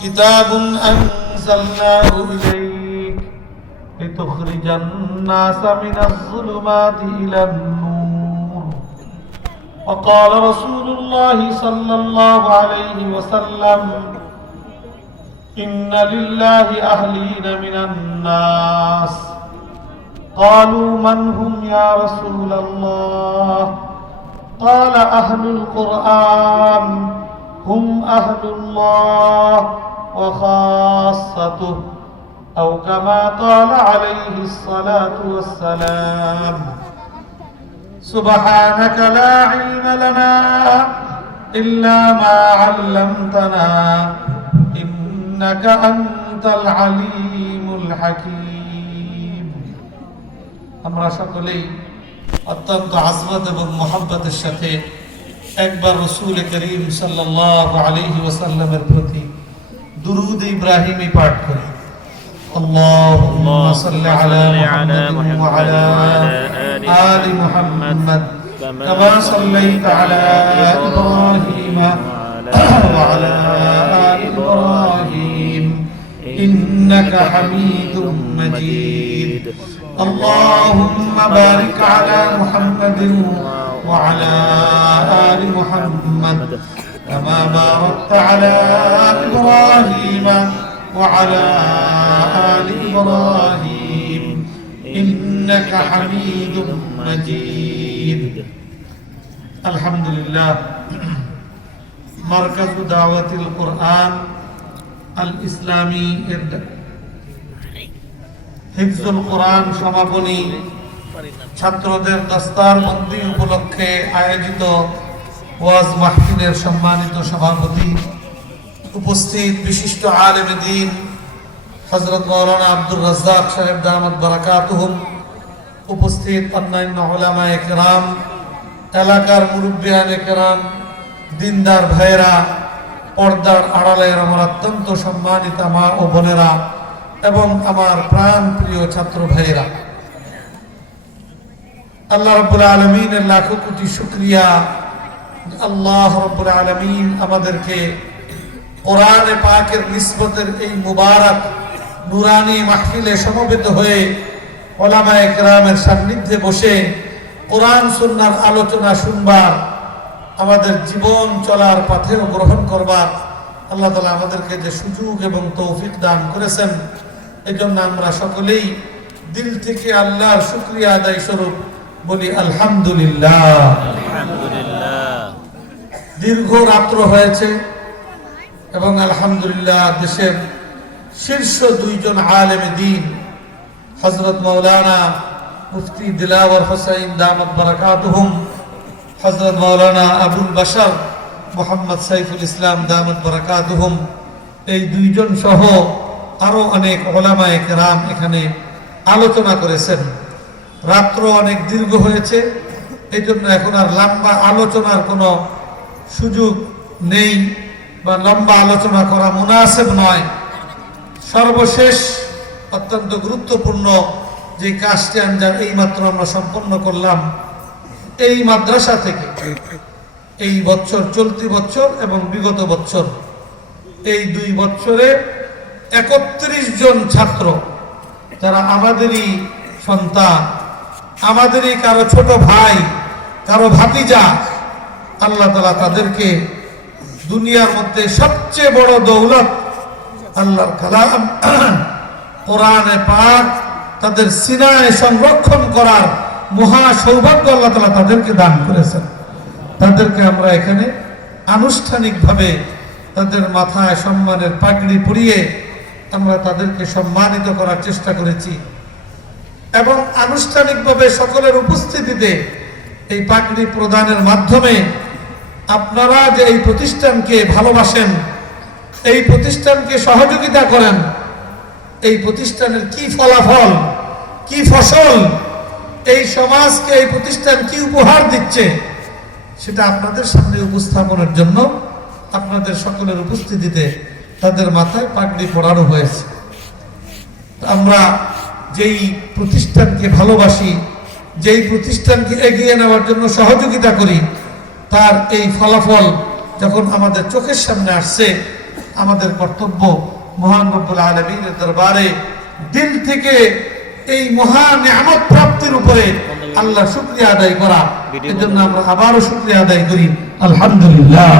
كتاب أنزلناه إليك لتخرج الناس من الظلمات إلى النور وقال رسول الله صلى الله عليه وسلم إن لله أهلين من الناس قالوا من هم يا رسول الله قال أهل القرآن هم أهل الله وخاصته أو كما قال عليه الصلاة والسلام سبحانك لا علم لنا إلا ما علمتنا إنك أنت العليم الحكيم আমরা সকলেই অত্যন্ত আজমত এবং মুহাব্বতের সাথে একবার রাসূল করিম সাল্লাল্লাহু আলাইহি ওয়াসাল্লামের প্রতি দুরূদ ইব্রাহিমি পাঠ করি। আল্লাহুম্মা সাল্লি আলা মুহাম্মাদিন ওয়া আলা আলি মুহাম্মাদ কামা সাল্লাইতা আলা ইব্রাহিম ওয়া আলা আলি ইব্রাহিম ইন্নাকা হামিদুম মাজিদ। আল্লাহুম্মা বারিক আলা মুহাম্মাদিন وعلى آل محمد كما باركت على إبراهيم وعلى آل إبراهيم إنك حميد مجيد الحمد لله مركز دعوة القرآن الإسلامي حفظ القرآن সমাপনী ছাত্রদের দস্তারবন্দি উপলক্ষে আয়োজিত ওয়াজ মাহফিলের সম্মানিত সভাপতি, উপস্থিত বিশিষ্ট আলেম দ্বীন হযরত মাওলানা আব্দুর রাজ্জাক সাহেব দামাত বারাকাতুহুম, উপস্থিত অন্যান্য উলামায়ে কেরাম, এলাকার মুরব্বিয়ানে কেরাম, দিনদার ভাইরা, পর্দার আড়ালের আমার অত্যন্ত সম্মানিত মা ও বোনেরা এবং আমার প্রাণ প্রিয় ছাত্র ভাইরা, আল্লাহ রাব্বুল আলামিনের লাখো কোটি শুকরিয়া। আল্লাহ রাব্বুল আলামিন আমাদেরকে কোরআনে পাকের নিসবতের এই মুবারক নুরানি মাহফিলে সমবেত হয়ে উলামায়ে কেরামের সান্নিধ্যে বসে কোরআন সুন্নাহর আলোচনা শুনবার, আমাদের জীবন চলার পথেও গ্রহণ করবার আল্লাহ তাআলা আমাদেরকে যে সুযোগ এবং তৌফিক দান করেছেন, এজন্য আমরা সকলেই দিল থেকে আল্লাহর শুকরিয়া আদায় স্বরূপ বলি আলহামদুলিল্লাহ। দীর্ঘ রাত্র হয়েছে এবং আলহামদুলিল্লাহ দেশের শীর্ষ দুইজন আলেমে দ্বীন হযরত মাওলানা মুফতি দিলাওয়ার হোসেন দামাত বারাকাতুহুম, হযরত মাওলানা আবুল বাশার মুহাম্মদ সাইফুল ইসলাম দামাত বারাকাতুহুম, এই দুইজন সহ আরো অনেক উলামায়ে কেরাম এখানে আলোচনা করেছেন। রাত্র অনেক দীর্ঘ হয়েছে, এই জন্য এখন আর লম্বা আলোচনার কোনো সুযোগ নেই বা লম্বা আলোচনা করা মুনাসিব নয়। সর্বশেষ অত্যন্ত গুরুত্বপূর্ণ যে কাজটি এইমাত্র আমরা সম্পন্ন করলাম, এই মাদ্রাসা থেকে এই বছর, চলতি বছর এবং বিগত বছর, এই 2 বছরে 31 জন ছাত্র যারা আমাদেরই সন্তান, আমাদেরই কারো ছোট ভাই, কারো ভাতিজা, আল্লাহ তাআলা তাদেরকে দুনিয়ার মধ্যে সবচেয়ে বড় দৌলত আল্লাহর কালাম কোরআনে পাক তাদের সিনায় সংরক্ষণ করার মহা সৌভাগ্য আল্লাহ তাআলা তাদেরকে দান করেছেন। তাদেরকে আমরা এখানে আনুষ্ঠানিকভাবে তাদের মাথায় সম্মানের পাগড়ি পরিয়ে আমরা তাদেরকে সম্মানিত করার চেষ্টা করেছি এবং আনুষ্ঠানিকভাবে সকলের উপস্থিতিতে এই পাগড়ি প্রদানের মাধ্যমে আপনারা যে এই প্রতিষ্ঠানকে ভালোবাসেন, এই প্রতিষ্ঠানকে সহযোগিতা করেন, এই প্রতিষ্ঠানের কি ফলাফল, কি ফসল, এই সমাজকে এই প্রতিষ্ঠান কি উপহার দিচ্ছে, সেটা আপনাদের সামনে উপস্থাপনের জন্য আপনাদের সকলের উপস্থিতিতে তাদের মাথায় পাগড়ি পরানো হয়েছে। আমরা যেই প্রতিষ্ঠানকে ভালোবাসি, যেই প্রতিষ্ঠানকে এগিয়ে নেওয়ার জন্য সহযোগিতা করি, তার এই ফলাফল যখন আমাদের চোখের সামনে আসছে, আমাদের কর্তব্য মহান রব্বুল আলামিনের দরবারে দিল থেকে এই মহান নিয়ামত প্রাপ্তির উপরে আল্লাহ শুকরিয়া আদায় করা। এজন্য আমরা আবারও শুকরিয়া আদায় করি, আলহামদুলিল্লাহ।